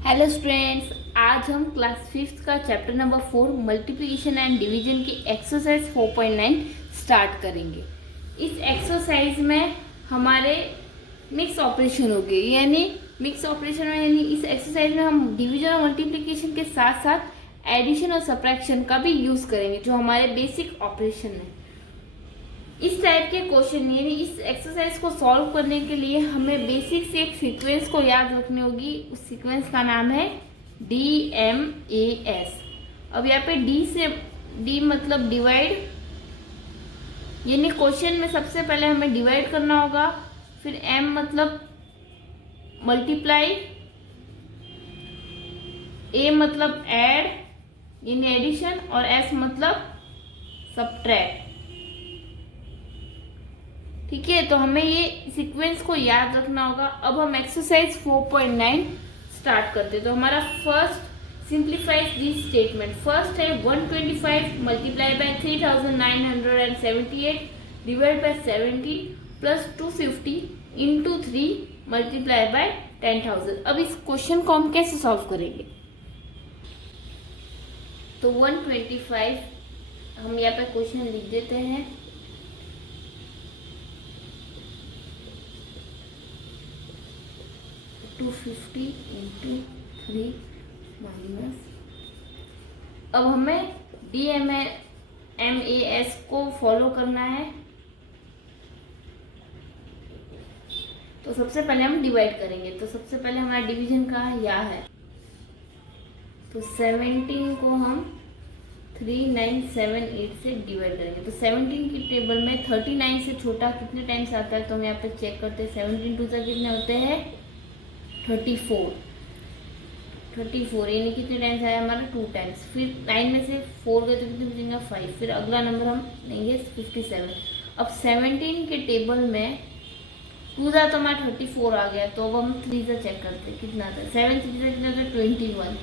Hello students, आज हम class fifth का chapter number 4 multiplication and division की एक्सरसाइज 4.9 स्टार्ट करेंगे। इस एक्सरसाइज में हमारे मिक्स ऑपरेशन हो गए, यानी मिक्स ऑपरेशन में यानी इस एक्सरसाइज में हम डिवीजन और मल्टीप्लिकेशन के साथ साथ एडिशन और सब्ट्रैक्शन का भी यूज करेंगे, जो हमारे बेसिक ऑपरेशन है। इस टाइप के क्वेश्चन यानी इस एक्सरसाइज को सॉल्व करने के लिए हमें बेसिक से एक सीक्वेंस को याद रखनी होगी। उस सीक्वेंस का नाम है DMAS। अब यहाँ पे D मतलब डिवाइड, यानी क्वेश्चन में सबसे पहले हमें डिवाइड करना होगा। फिर M मतलब मल्टीप्लाई, A मतलब ऐड यानी एडिशन, और S मतलब सब्ट्रैक्ट। ठीक है, तो हमें ये सीक्वेंस को याद रखना होगा। अब हम एक्सरसाइज 4.9 स्टार्ट करते हैं। तो हमारा first simplifies this statement. First है 125 multiply by 3978 divide by 70 plus 250 into 3 multiply by 10,000। अब इस क्वेश्चन को हम कैसे सॉल्व करेंगे? तो 125 हम यहाँ पे क्वेश्चन लिख देते हैं। 250 इंटू 3 माइनस, अब हमें DMAS को फॉलो करना है। तो सबसे पहले हम डिवाइड करेंगे। तो सबसे पहले हमारा डिवीजन का यहाँ है, तो 17 को हम 3978 से डिवाइड करेंगे। तो 17 की टेबल में 39 से छोटा कितने टाइम्स आता है, तो हम यहाँ पे चेक करते हैं। 17 टू से कितने होते हैं 34 यानी कितने टाइम्स आया हमारा 2 टाइम्स। फिर 9 में से 4 गए तो कितने बचेंगे 5। फिर अगला नंबर हम लेंगे 57। अब 17 के टेबल में 2 था तो हमारा 34 आ गया। तो अब हम 3 से चेक करते हैं कितना था। 7 3 से कितना होता है 21,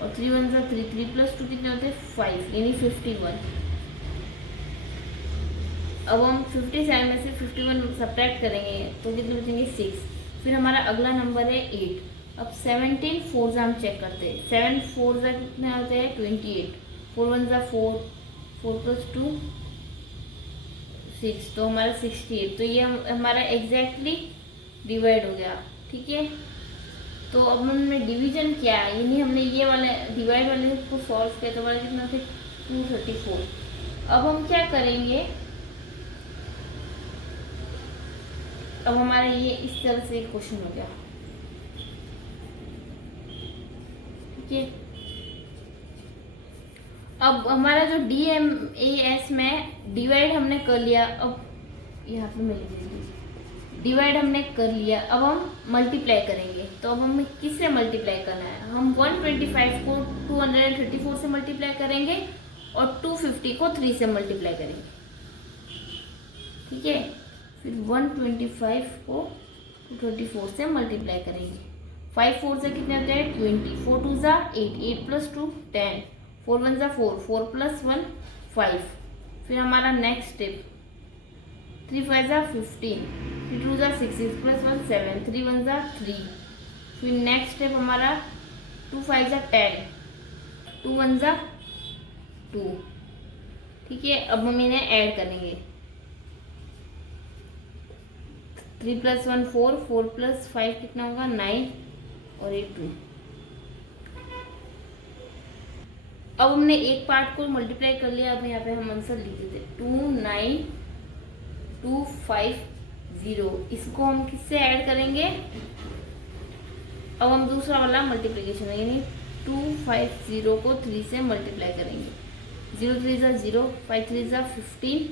और 3 1 से 3, 3 प्लस 2 कितने होते हैं 5 यानी 51। अब हम 57 में से 51 सब्ट्रैक्ट करेंगे तो कितने बचेंगे 6। फिर हमारा अगला नंबर है 8। अब 17 4 से हम चेक करते हैं। 7 4 से कितने होते हैं 28, 4 1 से 4, 4 प्लस 2 6, तो हमारा 68। तो ये हमारा एग्जैक्टली डिवाइड हो गया। ठीक है, तो अब हमने डिवीजन किया, यानी हमने ये वाले डिवाइड वाले को सॉल्व किया, तो हमारा कितना थे 234। अब हम क्या करेंगे, अब हमारा ये इस तरह से क्वेश्चन हो गया। ठीक है, अब हमारा जो DMAS में डिवाइड हमने कर लिया। अब यहाँ पे मिल गई डिवाइड हमने कर लिया। अब हम मल्टीप्लाई करेंगे। तो अब हमें किससे मल्टीप्लाई करना है? हम 125 को 234 से मल्टीप्लाई करेंगे और 250 को 3 से मल्टीप्लाई करेंगे। ठीक है, फिर 125 को 234 से मल्टीप्लाई करेंगे। 5 4 से कितने होते हैं 20, 4 2 ज़ा 8, 8 प्लस 2 10, 4 1 ज़ा 4, 4 प्लस 1 5। फिर हमारा नेक्स्ट स्टेप 3 5 ज़ा 15, 3 2 ज़ा 6, 6 प्लस 1 7, 3 1 ज़ा 3। फिर नेक्स्ट स्टेप हमारा 2 5 ज़ा 10, 2 1 ज़ा 2। ठीक है, अब हम इन्हें ऐड करेंगे। 3 प्लस 1 4, 4 प्लस 5 कितना होगा 9, और ये 2। अब हमने एक पार्ट को मल्टीप्लाई कर लिया। अब यहाँ पे हम आंसर लिख देते 29250। इसको हम किससे ऐड करेंगे? अब हम दूसरा वाला मल्टीप्लीकेशन यानी 250 को 3 से मल्टीप्लाई करेंगे। 0 3 ज़ा 0, 5 3 ज़ा 15,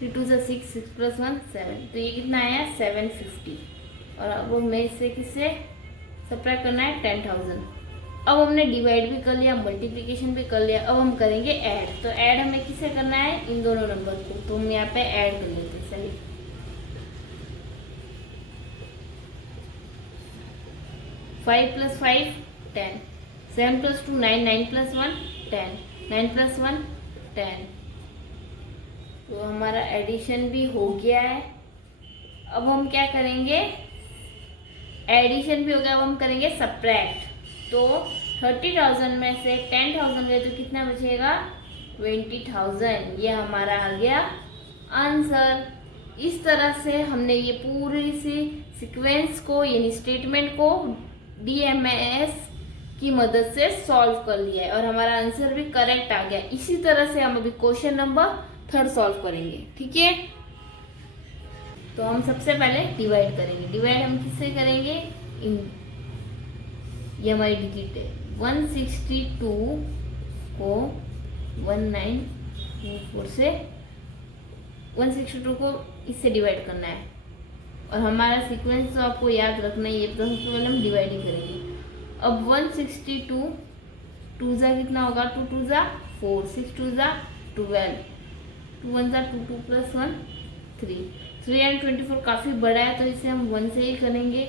3 2 ज़ा 6, 6 प्लस 1 7। तो ये कितना आया 750। और अब हमें इससे किससे सब्ट्रैक्ट करना है 10,000। अब हमने डिवाइड भी कर लिया, मल्टीप्लिकेशन भी कर लिया। अब हम करेंगे ऐड। तो ऐड हमें किससे करना है? इन दोनों नंबर को। तो हम यहाँ पे ऐड कर लेते हैं। सही, 5 प्लस 5 10, 7 प्लस 2 9, 9 प्लस 1 10, 9 प्लस 1 10। तो हमारा एडिशन भी हो गया है। अब हम क्या करेंगे, एडिशन भी हो गया। अब हम करेंगे सब्ट्रैक्ट। तो 30,000 में से 10,000 गए तो कितना बचेगा 20,000। ये हमारा आ गया आंसर। इस तरह से हमने ये पूरी सी सीक्वेंस को यानी स्टेटमेंट को DMS की मदद से सॉल्व कर लिया है और हमारा आंसर भी करेक्ट आ गया। इसी तरह से हम अभी क्वेश्चन नंबर 3 सॉल्व करेंगे, ठीक है। तो हम सबसे पहले डिवाइड करेंगे। डिवाइड हम किससे करेंगे, ये हमारी डिजिट है 162 को 1924 से 162 को इससे डिवाइड करना है और हमारा सीक्वेंस तो आपको याद रखना है। ये तो सबसे पहले हम डिवाइड ही करेंगे। अब 162 2 जा कितना होगा, 2 2 जा 4, 6 2 जा 12, 2 1 जा 2, 2 + 1 3, 324 काफ़ी बड़ा है तो इसे हम 1 से ही करेंगे।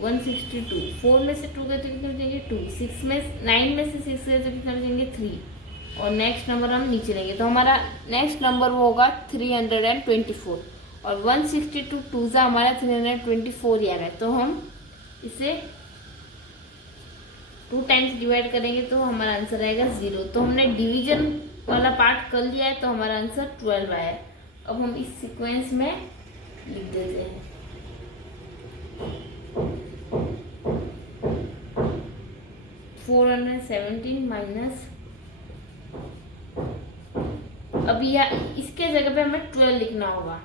162 4 में से 2 गए तो कितना बचेंगे 2, 9 में से 6 गए तो कितना बचेंगे 3 और नेक्स्ट नंबर हम नीचे लेंगे तो हमारा नेक्स्ट नंबर वो होगा 324 और 162 2 जा हमारा 324 यार है तो हम इसे 2 टाइम्स डिवाइड करेंगे तो हमारा आंसर आएगा 0। तो हमने डिवीजन वाला पार्ट कर लिया है तो हमारा आंसर 12 आया है। अब हम इस सीक्वेंस में लिख देते हैं 417 माइनस, अब यह इसके जगह पे हमें 12 लिखना होगा,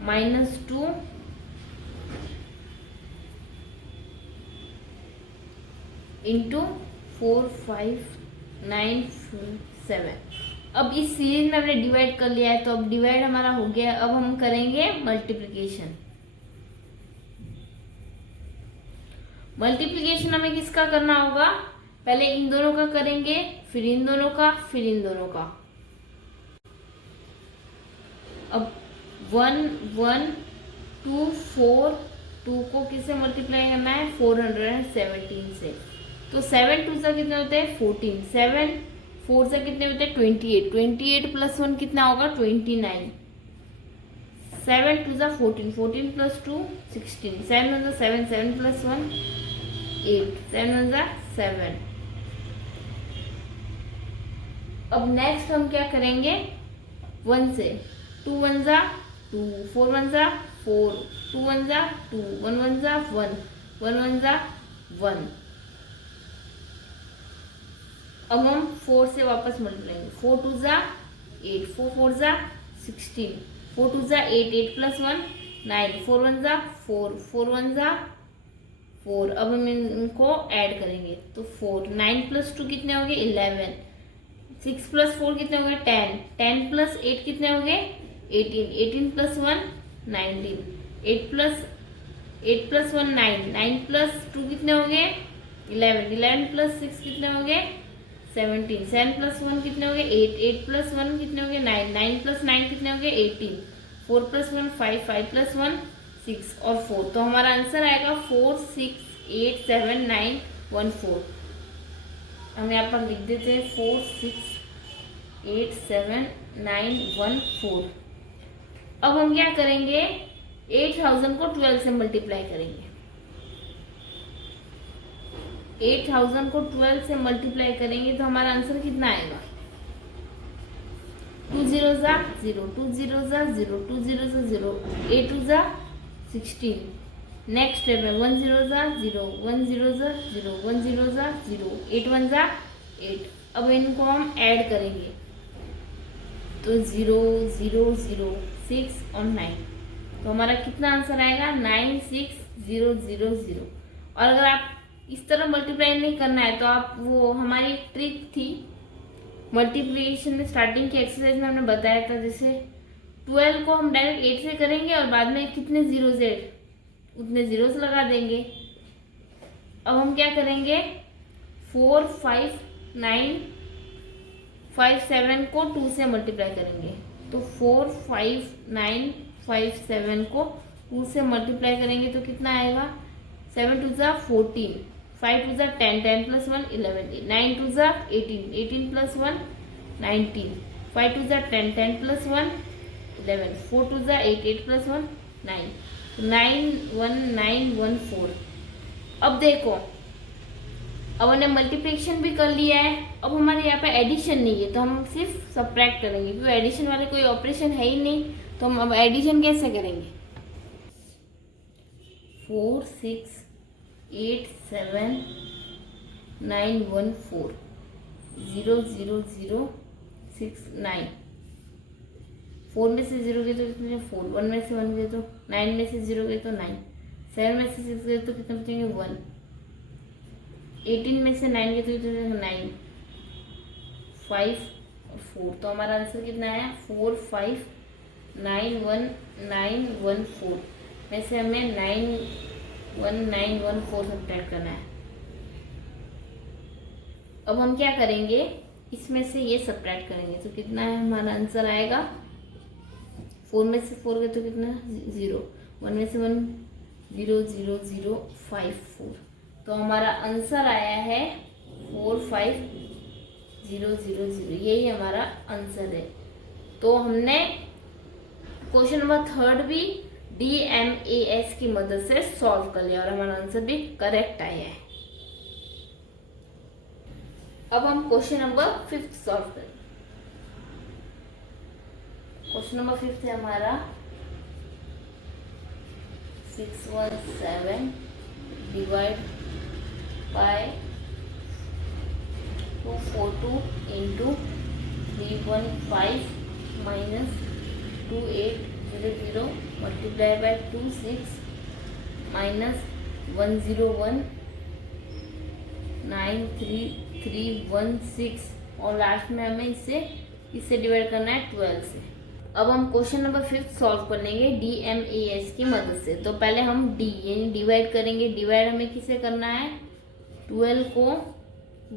-2 इंटू 4 5 9 7। अब इस सीरीज में हमने डिवाइड कर लिया है तो अब डिवाइड हमारा हो गया। अब हम करेंगे मल्टीप्लिकेशन। मल्टीप्लिकेशन हमें किसका करना होगा, पहले इन दोनों का करेंगे, फिर इन दोनों का, फिर इन दोनों का। अब 1 1 2 4 2 को किससे मल्टीप्लाई करना है 417 से। तो 7 2 से कितने होते हैं 14, 7 4 से कितने होते हैं 28, 28 + 1 कितना होगा 29, 7 2 + 14, 14 + 2 16, 7 1 7, 7 + 1 8, 7 1 7। अब नेक्स्ट हम क्या करेंगे 1 से, 2 1 2, 4 1 4, 2 1 2, 1 1 1, 1 1 1। अब हम 4 से वापस मल्टीप्लाई, 4 2 8, 4 4 16, 4 2 8, 8 + 1 9, 4 1 4, 4 1 4। अब हम इनको ऐड करेंगे तो 4, 9 + 2 कितने हो गए 11, 6 + 4 कितने हो गए 10, 10 + 8 कितने हो गए 18, 18 + 1 19, 8 + 1 9, 9 + 2 कितने हो गए 11, 11 + 6 कितने हो गए 17, 7 + 1 कितने हो गए 8, 8 + 1 कितने हो गए 9, 9 + 9 कितने हो गए 18, 4 + 1 5, 5 + 1 6 और 4। तो हमारा आंसर आएगा 4 6 8 7 9 1 4। हम यहाँ पर लिख देते हैं 4 6 8 7 9 1 4। अब हम क्या करेंगे 8000 को 12 से मल्टीप्लाई करेंगे। 8000 को 12 से मल्टीप्लाई करेंगे तो हमारा आंसर कितना आएगा 2 0 0, 2 0 0, 2 0 0, 8 2 16। नेक्स्ट स्टेप में 1 0 0, 1 0 0, 1 0 0, 8 1 8। अब इनको हम ऐड करेंगे तो 0 0 0 6 और 9। तो हमारा कितना आंसर आएगा 9 6 0 0 0। और अगर आप इस तरह मल्टीप्लाई नहीं करना है तो आप वो हमारी ट्रिक थी मल्टीप्लिकेशन में स्टार्टिंग की एक्सरसाइज में हमने बताया था, जैसे 12 को हम डायरेक्ट 8 से करेंगे और बाद में कितने जीरो से उतने जीरोस लगा देंगे। अब हम क्या करेंगे 4 5 9 5 7 को 2 से मल्टीप्लाई करेंगे। तो 4 5 9 5 7 को 2 से मल्टीप्लाई करेंगे तो कितना आएगा 7 2 14, 5 2 10, 10 + 1 11, 9 2 18, 18 + 1 19, 5 2 10, 10 + 1 11, 4 2 8, 8 + 1 9, 9 1 9 1 4। अब देखो अब हमने मल्टीप्लिकेशन भी कर लिया है। अब हमारे यहाँ पे एडिशन नहीं है तो हम सिर्फ सब्ट्रैक्ट करेंगे, क्योंकि एडिशन वाले कोई ऑपरेशन है ही नहीं, तो हम अब एडिशन कैसे करेंगे। 4 6 8 7 9 1 4 0 0 0 6 9। 4 में से 0 गए तो कितने 4, 1 में से 1 गए तो 9 में से 0 गए तो 9, 7 में से 6 गए तो कितने बचेंगे 1, 18 में से 9 गए तो कितने 9, 5 और 4। तो हमारा आंसर कितना आया 4 5 9 1 9 1 4 में से हमें 9 1 9 1 4 सब्ट्रैक्ट करना है। अब हम क्या करेंगे, इसमें से ये सब्ट्रैक्ट करेंगे तो कितना है हमारा आंसर आएगा 4 में से 4 गए तो कितना 0, 1 में से 1 0 0 0 5 4। तो हमारा आंसर आया है 4 5 0 0 0, यही हमारा आंसर है। तो हमने क्वेश्चन नंबर 3 भी DMAS की मदद से सॉल्व कर लिया और हमारा आंसर भी करेक्ट आया है। अब हम क्वेश्चन नंबर 5 सॉल्व करें। क्वेश्चन नंबर 5 है हमारा 617 divide by 242 into 315 minus 2800 multiply by 26 minus 101 93316 और लास्ट में हमें इससे डिवाइड करना है 12 से। अब हम क्वेश्चन नंबर 5 सॉल्व कर लेंगे DMAS की मदद से। तो पहले हम यानी डिवाइड करेंगे। डिवाइड हमें किसे करना है, 12 को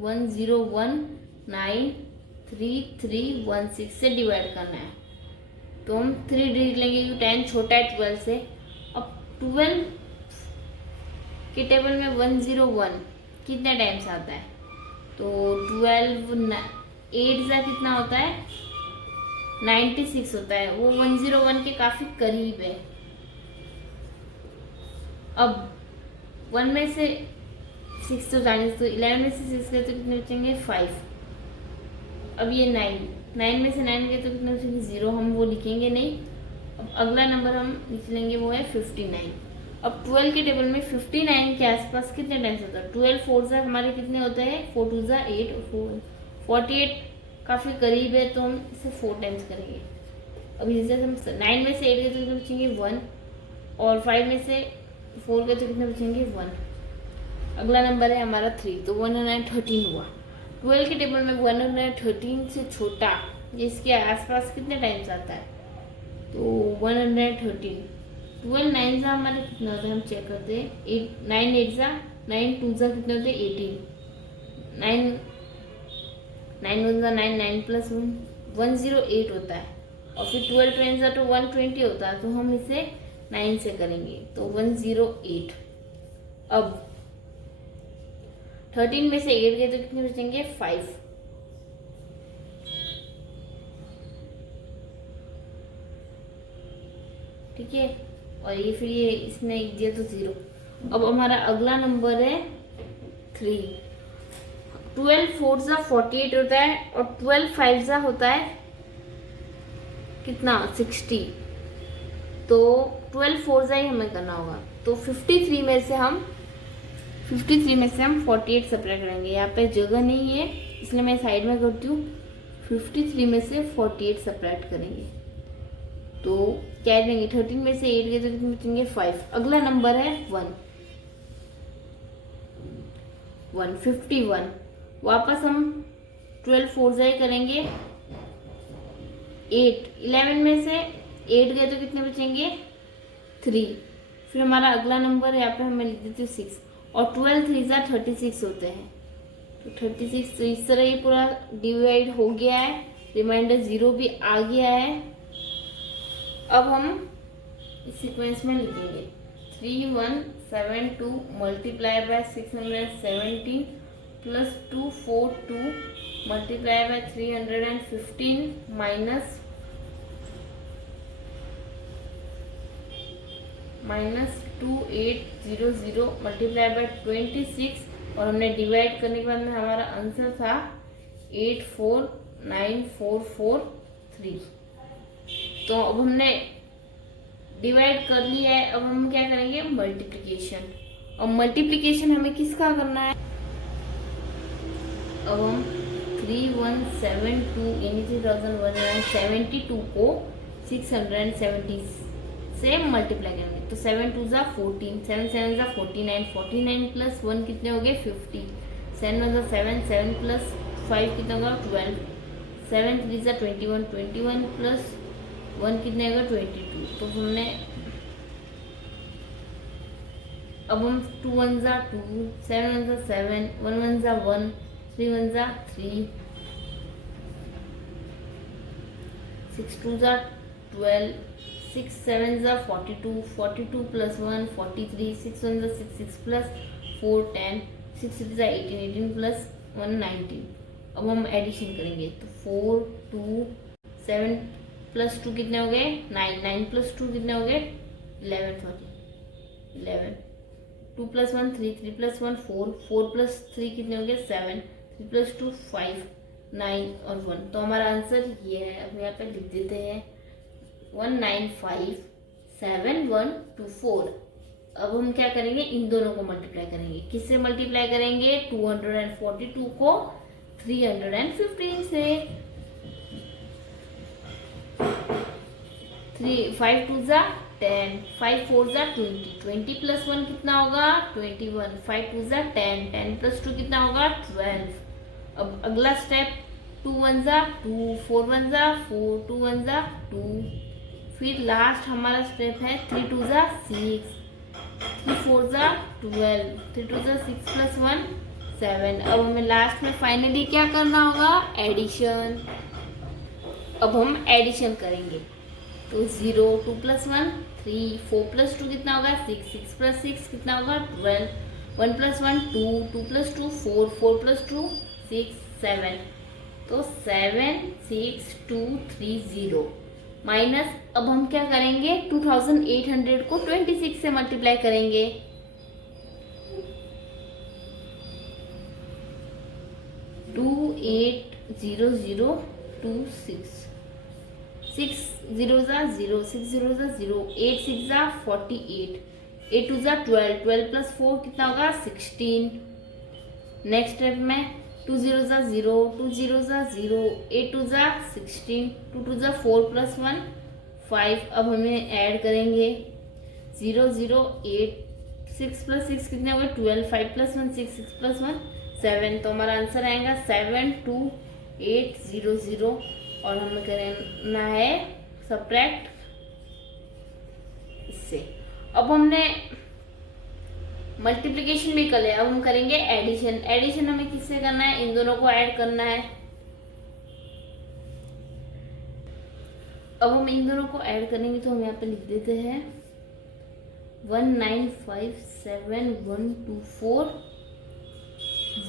101933316 से डिवाइड करना है। तो हम 3 डिजिट लेंगे क्योंकि 10 छोटा है 12 से। अब 12 के टेबल में 101 कितने टाइम्स आता है, तो 12 8 जा कितना होता है 96 होता है, वो 101 के काफी करीब है। अब 1 में से 6 तो जाने, तो 11 में से 6 गए तो कितने बचेंगे 5। अब ये 9 में से 9 गए तो कितने बचेंगे 0, हम वो लिखेंगे नहीं। अब अगला नंबर हम लिख लेंगे वो है 59। अब 12 के टेबल में 59 के आसपास कितने टाइम्स होता है, 12 4 जा हमारे कितने होते हैं 4 2 जा 8 और 48 काफ़ी करीब है, तो हम इसे 4 टाइम्स करेंगे। अभी जैसे हम 9 में से 8 गए तो कितने बचेंगे 1 और 5 में से 4 गए तो कितने बचेंगे 1। अगला नंबर है हमारा 3, तो 113 हुआ। 12 के टेबल में 113 से छोटा जिसके आसपास कितने टाइम्स आता है, तो 113। 12 9 जा हमारे कितना होता है हम चेक करते हैं, 9 8 जा 9 2 जा कितने होते हैं 18, 9 1 जा 9 9 प्लस 1 108 होता है। और फिर 12 20 जा तो 120 होता है, तो हम इसे 9 से करेंगे तो 108। अब 13 में से 8 गए तो कितने बचेंगे 5। ठीक है, और ये फिर ये इसने दिया तो 0। अब हमारा अगला नंबर है 3। 12 4 जा 48 होता है और 12 5 जा होता है कितना 60। तो 12 4 जा ही हमें करना होगा। तो 53 में से हम 48 सब्ट्रैक्ट करेंगे। यहाँ पे जगह नहीं है इसलिए मैं साइड में करती हूँ। 53 में से 48 सब्ट्रैक्ट करेंगे तो क्या देंगे, 13 में से 8 गए तो कितने बचेंगे 5। अगला नंबर है 151। वापस हम 12 4 जा करेंगे 8। 11 में से 8 गए तो कितने बचेंगे 3। फिर हमारा अगला नंबर यहाँ पे हमें लिख देते हैं 6 और 12 3 जा 36 होते हैं, तो 36। तो इस तरह ये पूरा डिवाइड हो गया है, रिमाइंडर 0 भी आ गया है। अब हम इस सीक्वेंस में लिखेंगे 3172 multiply by 617 plus 242 multiply by 315 minus 2800 multiply by 26 और हमने डिवाइड करने के बाद में हमारा आंसर था 849443। तो अब हमने डिवाइड कर लिया है, अब हम क्या करेंगे मल्टीप्लिकेशन। और मल्टीप्लिकेशन हमें किसका करना है, अब हम 3172 यानी 3172 को 670 से मल्टीप्लाई करेंगे। तो 7 2 ज़ा 14, 7 7 ज़ा 49, 49 प्लस 1 कितने हो गए 50, 7 1 ज़ा 7, 7 प्लस 5 कितना होगा 12, 7 3 ज़ा 21, 21 प्लस 1 कितने होगा 22। तो हमने अब हम 2 1 ज़ा 2, 7 1 ज़ा 7, 1 1 ज़ा 1, 3 1 ज़ा 3, 6 2 ज़ा 12, 6 7 ज़ा 42, 42 प्लस 1 43, 6 1 ज़ा 6, 6 प्लस 4 10, 6 3 ज़ा 18, 18 प्लस 1 19। अब हम एडिशन करेंगे तो 4 2 7 प्लस 2 कितने हो गए 9, 9 प्लस 2 कितने हो गए 11, 11, 2 प्लस 1 3, 3 प्लस 1 4, 4 प्लस 3 कितने हो गए 7, 3 प्लस 2 5, 9 और 1। तो हमारा आंसर ये है। अब यहाँ पे लिख देते हैं 1957124। अब हम क्या करेंगे इन दोनों को मल्टीप्लाई करेंगे। किससे मल्टीप्लाई करेंगे 242 को 315 से। 5 2 ज़ा 10, 5 4 ज़ा 20, 20 प्लस 1 कितना होगा 21, 5 2 ज़ा 10, 10 प्लस 2 कितना होगा 12। अब अगला स्टेप 2 1 ज़ा 2, 4 1 ज़ा 4, 2 1 ज़ा 2। फिर लास्ट हमारा स्टेप है 3 2 ज़ा 6, 3 4 ज़ा 12, 3 2 ज़ा 6 प्लस 1 7। अब हमें लास्ट में फाइनली क्या करना होगा एडिशन। अब हम एडिशन करेंगे तो 0 2 प्लस 1 3, 4 प्लस 2 कितना होगा 6, 6 प्लस 6 कितना होगा 12, 1 प्लस 1 2, 2 प्लस 2 4, 4 प्लस 2 6 7। तो 7 6 2 3 0 माइनस। अब हम क्या करेंगे 2800 को 26 से मल्टीप्लाई करेंगे। टू 8 0 0 2 6, 6 0 ज़ा 0, 6 0 ज़ा 0, 8 6 ज़ा 48, 8 2 ज़ा 12, 12 प्लस 4 कितना होगा 16। नेक्स्ट स्टेप में 2 0 ज़ा 0, 2 0 ज़ा 0, 8 2 ज़ा 16, 2 2 ज़ा 4 प्लस 1 5। अब हमें ऐड करेंगे 0 0 8, 6 प्लस 6 कितने हो गए 12, 5 प्लस 1 6, 6 प्लस 1 7। तो हमारा आंसर आएगा 72800। और हमें करना है सब्ट्रैक्ट इससे। अब हमने मल्टीप्लिकेशन भी कर लिया, अब हम करेंगे एडिशन। एडिशन हमें किससे करना है इन दोनों को ऐड करना है। अब हम इन दोनों को ऐड करेंगे तो हम यहाँ पे लिख देते हैं 1957124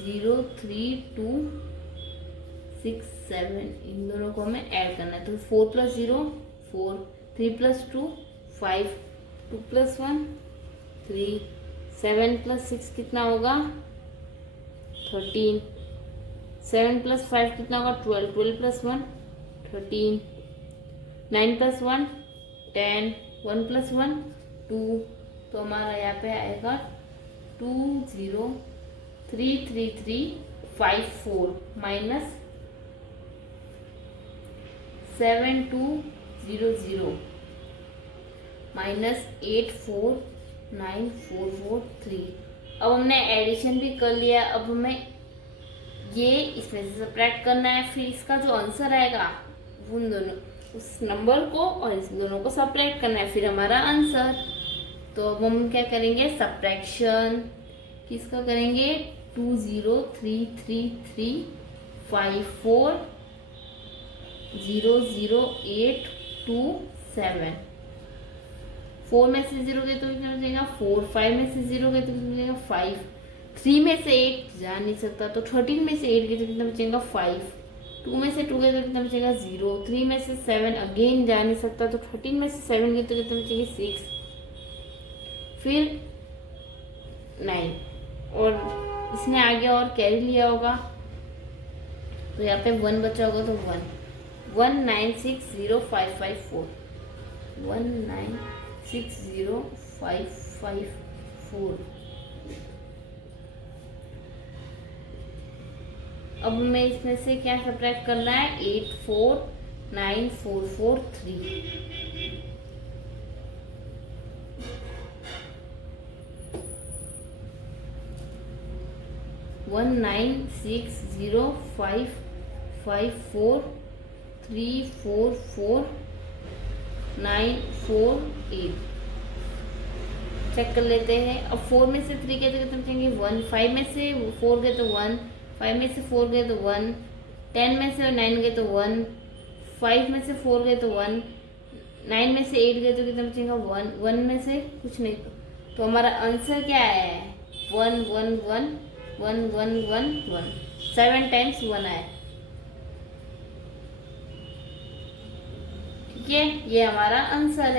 03267। इन दोनों को हमें ऐड करना है तो 4 प्लस 0 4, 3 प्लस 2 5, 2 प्लस 1 3, 7 प्लस 6 कितना होगा 13, 7 प्लस 5 कितना होगा 12, 12 प्लस 1 13, 9 प्लस 1 10, 1 प्लस 1 2। तो हमारा यहाँ पे आएगा 2033354 माइनस 7200 माइनस 849443। अब हमने एडिशन भी कर लिया। अब हमें ये इसमें से सब्ट्रैक्ट करना है। फिर इसका जो आंसर आएगा उन दोनों उस नंबर को और इस दोनों को सब्ट्रैक्ट करना है, फिर हमारा आंसर। तो अब हम क्या करेंगे सब्ट्रैक्शन किसका करेंगे 2033354000827। 4 में से 0 गए तो कितना बचेगा 4, 5 में से 0 गए तो कितना बचेगा 5, 3 में से 8 जा नहीं सकता तो 13 में से 8 गए तो कितना बचेगा 5, 2 में से 2 गए तो कितना बचेगा 0, 3 में से 7 अगेन जा नहीं सकता तो 13 में से 7 गए तो कितना बचेगा 6, फिर 9 और इसने आगे और कैरी लिया होगा तो यहाँ पे 1 बचा होगा तो 1960554 1960554। अब हमें इसमें से क्या सब्ट्रैक्ट करना है, 849443। 1960554344948। चेक कर लेते हैं। अब 4 में से 3 गए तो कितने बचेंगे, 1। 5 में से 4 गए तो 1, 5 में से 4 गए तो 1, 10 में से 9 गए तो 1, 5 में से 4 गए तो 1, 9 में से 8 गए तो कितना बचेगा, 1, 1 में से कुछ नहीं। तो हमारा आंसर क्या आया है, 1 1 1 1 1 1 1, 7 टाइम्स 1 आया। ठीक है, ये हमारा आंसर है।